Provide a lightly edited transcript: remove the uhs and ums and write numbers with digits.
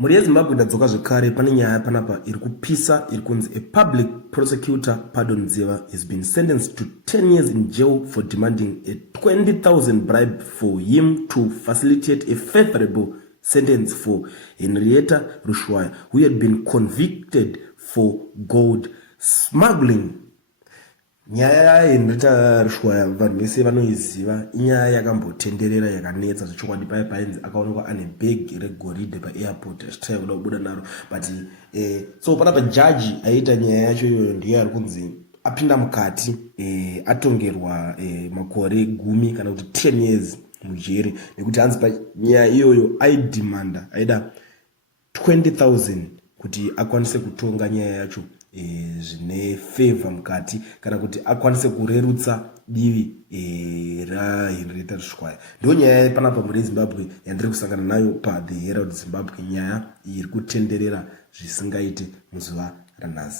Mhuri yeZimbabwe ndadzoka zvekare. Pane nyaya panapa iri kupisa iri kunzi a public prosecutor Pardon Nzeva has been sentenced to 10 years in jail for demanding a 20,000 bribe for him to facilitate a favorable sentence for Henrietta Rushwaya, who had been convicted for gold smuggling. Nyaya yaHenrietta Rushwaya vanhu vese vanoiziva, inyaya yakambotenderera yakanetsa zvechokwadi. Paya painzi akaonekwa ane bhegi regoridhe paairport achitaya kuda kubuda naro, but so panapa jaji aita nyaya yacho iyoyo ndiye ari kunzi apinda mukati atongerwa makore 10 kana kuti 10 years mujeri, nekuti hanzi panyaya iyoyo aidhimanda aida 20,000 kuti akwanise kutonga nyaya yacho zvine favor mukati, kana kuti akwanise kurerutsa divi raHenrietta Rushwaya. Ndo nyaya panapa muri Zimbabwe yandiri kusangana nayo paThe Herald Zimbabwe, nyaya iri kutenderera zvisingaite muzuva ranhasi.